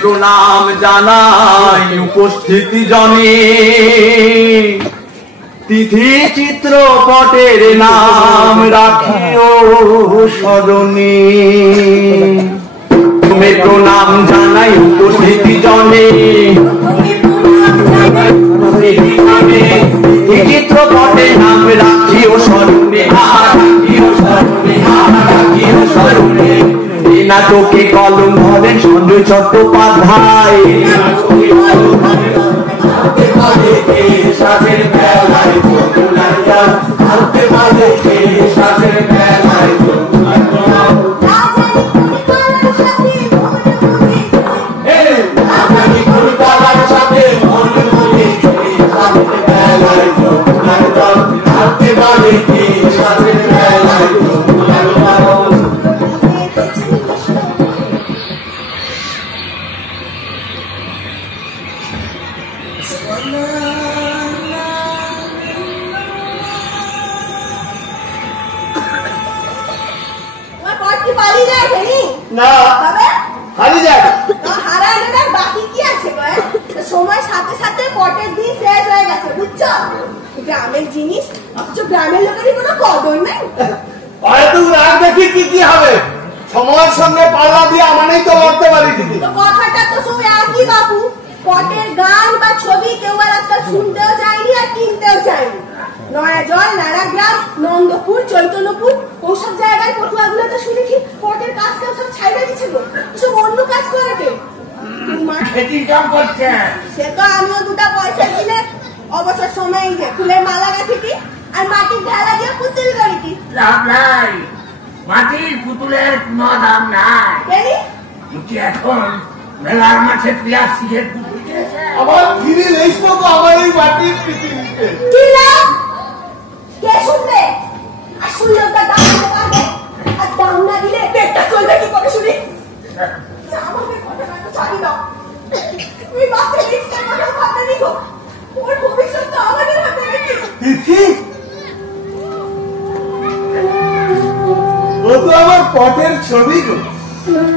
প্রণাম জানাই উপস্থিতি জনে তিথি চিত্রপটের নাম রাখিও স্মরণে তুমি প্রণাম জানাই উপস্থিতি জনে চিত্রপটের নাম রাখিও স্মরণে স্মরণে নাটকে কলম ধরেন সঞ্জয় চট্টোপাধ্যায় সময় সাথে সাথে পটের দিন শেষ হয়ে গেছে বুঝছো গ্রামের জিনিস অথচ গ্রামের লোকেরই কোনো কদর নেই হয়তো রাগ দেখি কি হবে সময়ের সঙ্গে পাল্লা দিয়ে আমারই তো লড়তে পারি কথাটা তো সব একই বাবু পটের গান বা ছবি কেউ আর আজকাল শুনতেও চায়নি আর কিনতেও চায়নি নয়াজল নারাগ্রাম নন্দপুর চৈতন্যপুর ওসব জায়গায় পটুয়াগুলো তো শুনেছি পটের কাজটাও সব ছাইড়া দিচ্ছে গো সব অন্য কাজ করে সে তো আমিও দুটা পয়সা দিলে অবসর সময় ফুলের মালা গাঁথিটি আর মাটির ঢালা দিয়ে পুতুল গড়িটি লাভ নাই মাটির পুতুলের কোন দাম নাই এখন মেলার মাঠে প্লেয়ার সিগারেট পুতুল আমার ফিরে এসবো তো আমার এই মাটির পৃথিবীতে কে শুনবে আর শুনলে ওটা দাম দিতে পারবে আর দাম না দিলে পেটটা চলবে কি করে শুনি আমাদের কথাটা তো ছাড়ি দাও ওই বাচ্চা রিক্সার কথা ভাবতে নিগো ওর ভবিষ্যৎ তো আমাদের হাতে রেখে তিথি ও তো আমার পটের ছবি গো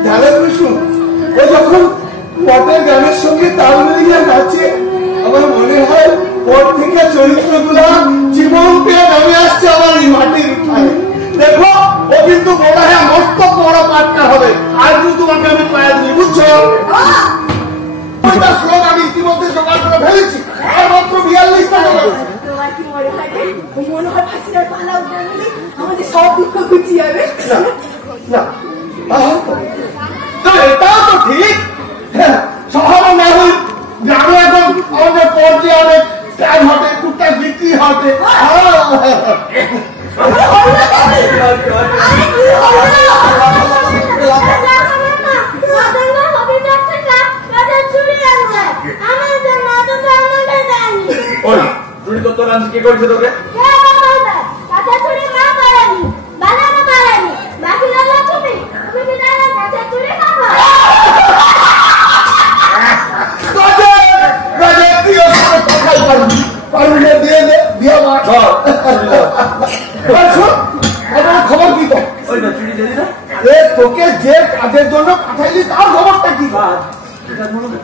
জানে কুসুম ও যখন পটের গানের সঙ্গে তাল মিলিয়ে নাচে আমার মনে হয় পট থেকে চরিত্রগুলো জীবন পেয়ে নামে আসছে আমার এই মাটির উঠানে দেখো ও কিন্তু বড় হ্যাঁ মস্ত বড় পাট্টা হবে আর কিন্তু তোমাকে আমি পায়ে দিই বুঝছো শ্লোক আমি ইতিমধ্যে জোগাড় করে ফেলেছি আর মাত্র 42টা জোগাড় মনে হয় ফাঁসিটার পালা উঠে গেলে আমাদের সব দুঃখ গুছিয়ে যাবে এটাও তো ঠিক শহরে না হই গ্রামে এখন আমাদের পর্দে অনেক কাজ হবে কুট্টা বিক্রি হবে চুরি তো তোর কে করেছে তোকে খবর কি তোকে যে কাজের জন্য পাঠাইলি তার খবরটা কি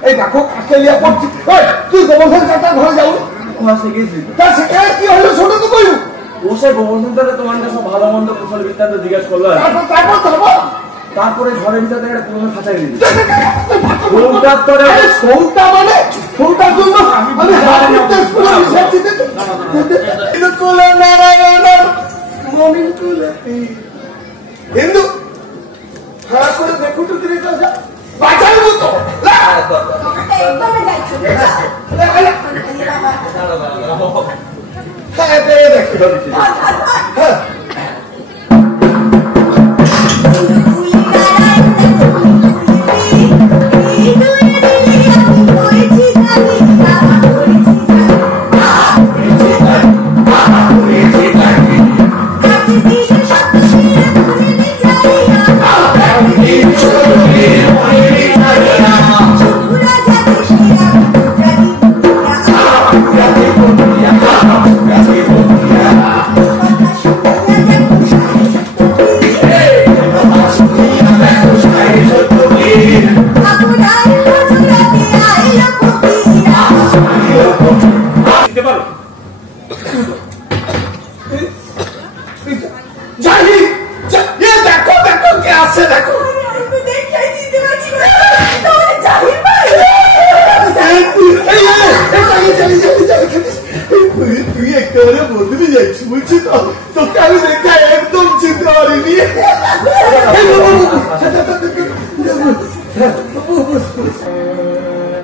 এই দেখো কাকেলিয়া পড়ছি তুই গোবর্ধন চাচার ঘরে যাও সেখানে কি হলো ছোট তো কইব ও সে গোবর্ধন চাচা তোমার সব ভালো মন্দ কুশল বৃত্তান্ত জিজ্ঞেস করলো তারপরে ঘরের ভিতরে একটা পুরনো খাঁচাই দিল সৌটা মানে সৌটার জন্য হিন্দু খারাপ করে দেখুন তো তিনি বাঁচাইব তো হ্যাঁ দেখি জাহিদ দেখো দেখো কে আসছে দেখো আমি দেখে চিনতে পারছি না তাহলে জাহিদ ভাই তুই একেবারে বদলে যাচ্ছি বলছি তো তোকে আমি দেখা একদম চিনতে পারিনি